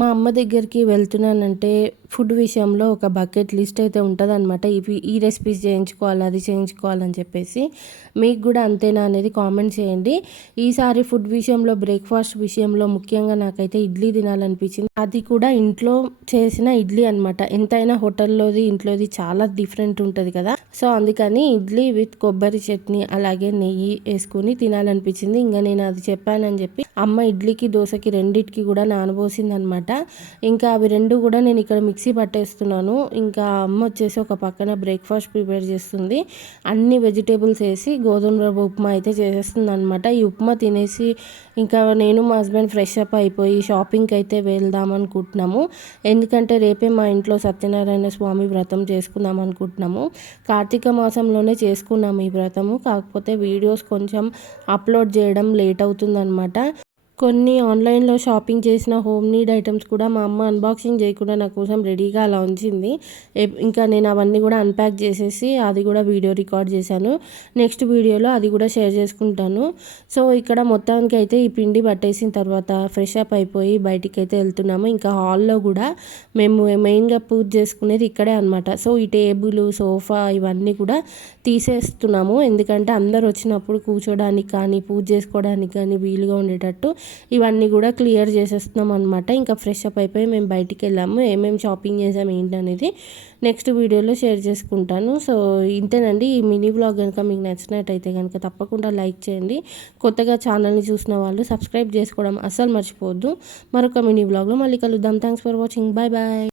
మా అమ్మ దగ్గరికి వెళ్తున్నానంటే ఫుడ్ విషయంలో ఒక బకెట్ లిస్ట్ అయితే ఉంటుంది అనమాట ఇవి ఈ రెసిపీస్ చేయించుకోవాలి అది చేయించుకోవాలని చెప్పేసి మీకు కూడా అంతేనా అనేది కామెంట్ చేయండి. ఈసారి ఫుడ్ విషయంలో బ్రేక్ఫాస్ట్ విషయంలో ముఖ్యంగా నాకైతే ఇడ్లీ తినాలనిపించింది. అది కూడా ఇంట్లో చేసిన ఇడ్లీ అనమాట ఎంతైనా హోటల్లోది ఇంట్లోది చాలా డిఫరెంట్ ఉంటుంది కదా. సో అందుకని ఇడ్లీ విత్ కొబ్బరి చట్నీ అలాగే నెయ్యి వేసుకుని తినాలనిపించింది. ఇంకా నేను అది చెప్పానని చెప్పి అమ్మ ఇడ్లీకి దోశకి రెండింటికి కూడా నానబోసింది అనమాట ఇంకా అవి రెండు కూడా నేను ఇక్కడ మిక్సీ పట్టేస్తున్నాను. ఇంకా అమ్మ వచ్చేసి ఒక పక్కన బ్రేక్ఫాస్ట్ ప్రిపేర్ చేస్తుంది. అన్ని వెజిటేబుల్స్ వేసి గోధుమ రవ్వ ఉప్మా అయితే చేసేస్తుంది అనమాట ఈ ఉప్మా తినేసి ఇంకా నేను మా హస్బెండ్ ఫ్రెష్ అప్ అయిపోయి షాపింగ్కి అయితే వెళ్దాం అనుకుంటున్నాము. ఎందుకంటే రేపే మా ఇంట్లో సత్యనారాయణ స్వామి వ్రతం చేసుకుందాం అనుకుంటున్నాము. కార్తీక మాసంలోనే చేసుకున్నాము ఈ వ్రతము. కాకపోతే వీడియోస్ కొంచెం అప్లోడ్ చేయడం లేట్ అవుతుందనమాట కొన్ని ఆన్లైన్లో షాపింగ్ చేసిన హోమ్ నీడ్ ఐటమ్స్ కూడా మా అమ్మ అన్బాక్సింగ్ చేయకుండా నా కోసం రెడీగా అలా ఉంచింది. ఇంకా నేను అవన్నీ కూడా అన్ప్యాక్ చేసేసి అది కూడా వీడియో రికార్డ్ చేశాను. నెక్స్ట్ వీడియోలో అది కూడా షేర్ చేసుకుంటాను. సో ఇక్కడ మొత్తానికి అయితే ఈ పిండి పట్టేసిన తర్వాత ఫ్రెష్ అప్ అయిపోయి బయటికి అయితే వెళ్తున్నాము. ఇంకా హాల్లో కూడా మేము మెయిన్గా పూజ చేసుకునేది ఇక్కడే అనమాట సో ఈ టేబుల్ సోఫా ఇవన్నీ కూడా తీసేస్తున్నాము. ఎందుకంటే అందరు వచ్చినప్పుడు కూర్చోడానికి కానీ పూజ చేసుకోవడానికి కానీ వీలుగా ఉండేటట్టు ఇవన్నీ కూడా క్లియర్ చేసేస్తున్నాం అనమాట ఇంకా ఫ్రెష్ అప్ అయిపోయి మేము బయటికి వెళ్ళాము. ఏమేమి షాపింగ్ చేసాము ఏంటనేది నెక్స్ట్ వీడియోలో షేర్ చేసుకుంటాను. సో ఇంతేనండి. ఈ మినీ బ్లాగ్ కనుక మీకు నచ్చినట్టయితే కనుక తప్పకుండా లైక్ చేయండి. కొత్తగా ఛానల్ని చూసిన వాళ్ళు సబ్స్క్రైబ్ చేసుకోవడం అస్సలు మర్చిపోవద్దు. మరొక మినీ బ్లాగ్లో మళ్ళీ కలుద్దాం. Thanks for watching. Bye bye.